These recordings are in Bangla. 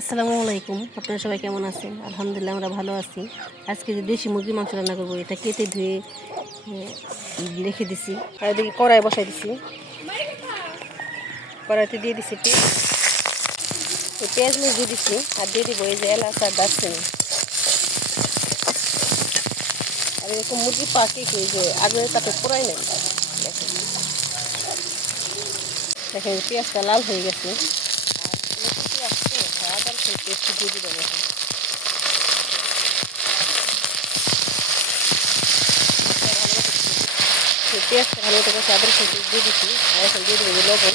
আসসালামু আলাইকুম, আপনারা সবাই কেমন আছেন? আলহামদুলিল্লাহ আমরা ভালো আছি। আজকে যে দেশি মুরগির মাংস রান্না করবো, এটা কেটে ধুয়ে রেখে দিছি। আর এদিকে কড়াই বসাই দিছি, কড়াইতে দিয়ে দিছি পেঁয়াজ মরিচ দিয়ে দিচ্ছি। আর দিয়ে দিব এই যে এলাচ আর দারচিনি। আর এরকম মুরগি পাকে কি যে আগুনের তাতে পোড়াই নেই। দেখেন দেখেন পেঁয়াজটা লাল হয়ে গেছে। আর পেঁয়াজ তো আদা রসুন পেস্ট দিয়ে দিবেন এখন। পেঁয়াজটা ভালো মতো কষে আদা রসুন পেস্ট দিয়ে দিচ্ছি। আর এখন দিয়ে দেবো লবণ,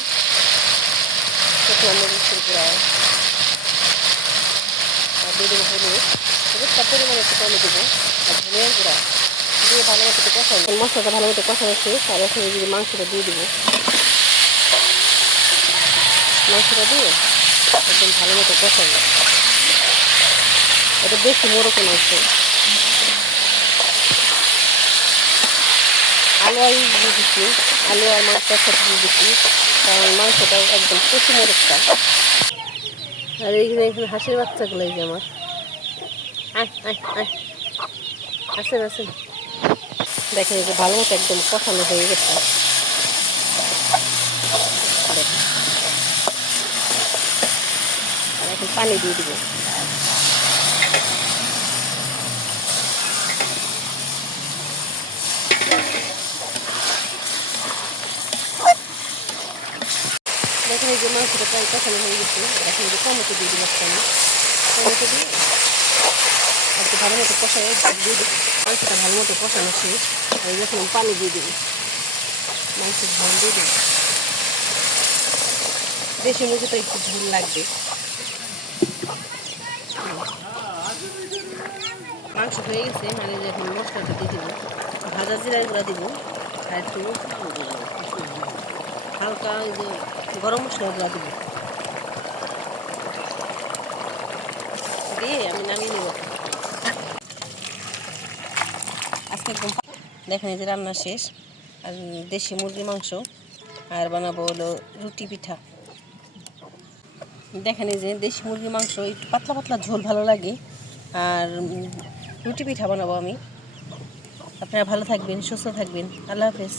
শুকনো মরিচের গুঁড়া, আর দিয়ে দেবো হলুদটা পরিমাণে একটু কমে দেবো। আর ধনিয়ার গুঁড়া দিয়ে ভালো মতো কষানো, মশলাটা ভালো মতো কষানো শেষ। আর এখন যদি মাংসটা দিয়ে দেবো, মাংসটা দিয়ে একদম ভালো মতো কষানো। এটা বেশি মোরকও মাংস, আলু দিয়ে দিচ্ছি। আলু আর মাংস একসাথে দিয়ে দিচ্ছি, কারণ মাংসটা একদম কচি মোরগটা। আর এইখানে এখানে হাঁসের বাচ্চাগুলো এই যে আমার আসেন আসেন। দেখেন এই যে ভালো মতো একদম কষানো হয়ে গেছে। আর এখন পানি দিয়ে দিব। দেখেন এই যে মাংসটা প্রায় কষানো হয়ে গেছে। এখন এই যে টমেটো দিয়ে দিলাম, টমেটো দিয়ে একটু ভালো মতো কষাই দিয়ে দিই। মাংসটা ভালো মতো কষানো শেষ। আর যখন পানি দিয়ে দিবি, মাংসের ঝোল দিয়ে দিবি। দেশি মুরগিটা একটু ঝোল লাগবে। মাংস হয়ে গেছে, মানে যখন মশলাটা দিয়ে দিব, ভাজা জিরার গুঁড়া দিব, আর একটু হালকা ওই যে গরম মশলা গুঁড়া দিব, দিয়ে আমি নামিয়ে নেব। আজকে একদম দেখেন এই যে রান্না শেষ। আর দেশি মুরগির মাংস আর বানাবো হলো রুটি পিঠা। দেখেন এই যে দেশি মুরগির মাংস একটু পাতলা পাতলা ঝোল ভালো লাগে। আর রুটি পিঠা বানাবো আমি। আপনারা ভালো থাকবেন, সুস্থ থাকবেন। আল্লাহ হাফেজ।